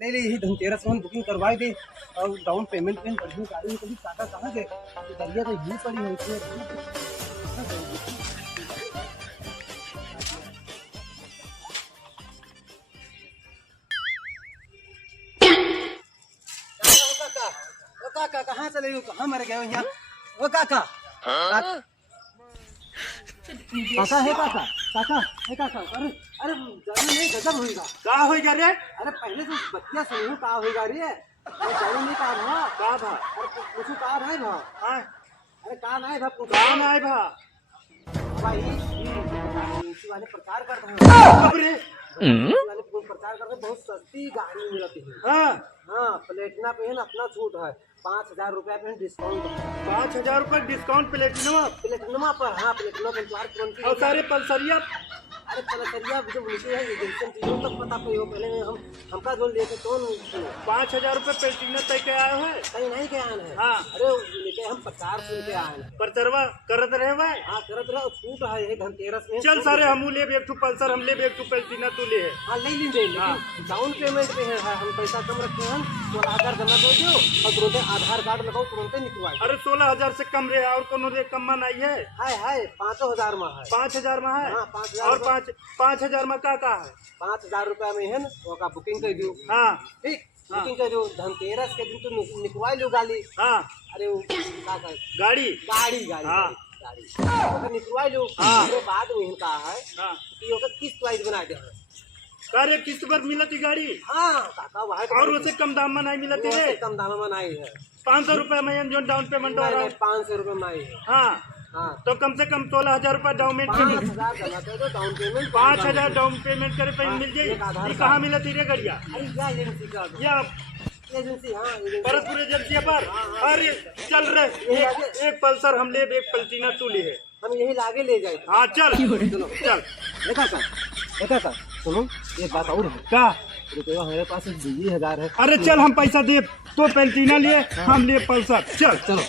नहीं नहीं, यही धनतेरस में बुकिंग करवाई दे और डाउन पेमेंट पे बढ़िया गाड़ी में कभी काका कहाँ गए दरिया तो यही पड़ी है काका कहाँ चले हो, कहाँ मर गए हो यहाँ? ओ काका काका है काका काका है काका। अरे अरे जाने नहीं गजब होएगा। का होएगा रे? अरे पहले तो बच्चिया सुनू का होएगा रे। अरे जाने नहीं का भा का भा? अरे पूछू का भाई भा। हां अरे का नहीं भा पूछू का नहीं भा भाई। इसी वाले प्रचार कर रहे हैं। कब रे? वाले प्रचार कर रहे हैं, बहुत सस्ती गाड़ी मिलती है। हां हाँ प्लेटिना पे है ना अपना छूट है 5,000 रुपया पे डिस्काउंट। 5,000 रुपए डिस्काउंट प्लेटिनम प्लेटिनमा पर। हाँ प्लेटिना पे चार तुरंत। और सारे पल्सरिया। अरे पलसरिया जो मुझे है एजेंसी चीजों तक पता पे हो। पहले हमका जो लेके तो 5,000 रुपए प्लेटिनम तय के आए है। कहीं नहीं गया है। हाँ अरे लेके हम 50 रुपये आए हैं। परचरवा करत रहे भाई। हाँ करत रहे छूट है ये धनतेरस में। चल सारे हमू ले एक ठू पल्सर, हम ले एक ठू प्लेटिना तू ले है। हाँ ले लीजिए लेकिन डाउन पेमेंट पे है हम पैसा कम रखे हैं। 16,000 जमा दो दो और तुरंत आधार कार्ड लगाओ तुरंत निकलवा। अरे 16,000 से कम रे और कोनो रे कम नहीं है। हाय 5,000 में है। 5,000 में है। हाँ 5,000 और 5,000 में का है? 5,000 रुपया में है ना वो का बुकिंग कर दो। हाँ ठीक बुकिंग कर दो। धनतेरस के दिन तो निकलवा लो गाड़ी। हाँ अरे वो का गाड़ी गाड़ी गाड़ी हाँ गाड़ी ओकर निकलवा लो। हाँ। उसके बाद में इनका है हाँ कि ओकर किस्त वाइज बना दे। अरे किस्त पर मिलती गाड़ी हाँ काका वहाँ और उससे कम दाम में नहीं मिलती उससे रे। कम दाम में नहीं है। 500 रुपए में जो डाउन पेमेंट हो रहा है। 500 रुपये में नहीं है। हाँ हाँ तो कम से कम 16,000 रुपए डाउन पेमेंट। 5,000 जमा कर दो डाउन पेमेंट। 5,000 डाउन पेमेंट करे पे मिल जाये। एक आधार ये कहाँ मिलती रे गाड़िया? अरे क्या एजेंसी का या एजेंसी। हाँ एजेंसी। भरतपुर एजेंसी पर। अरे चल रहे एक पल्सर हम ले एक पल्टीना तू ले है। हम यही लागे ले जाए। हाँ चल चलो चल। देखा सुनो एक बात और है। क्या? रुपया हमारे पास 20,000 है। अरे चल हम पैसा दे तो पेल्टीना लिए हम लिए पल्सर। चल चलो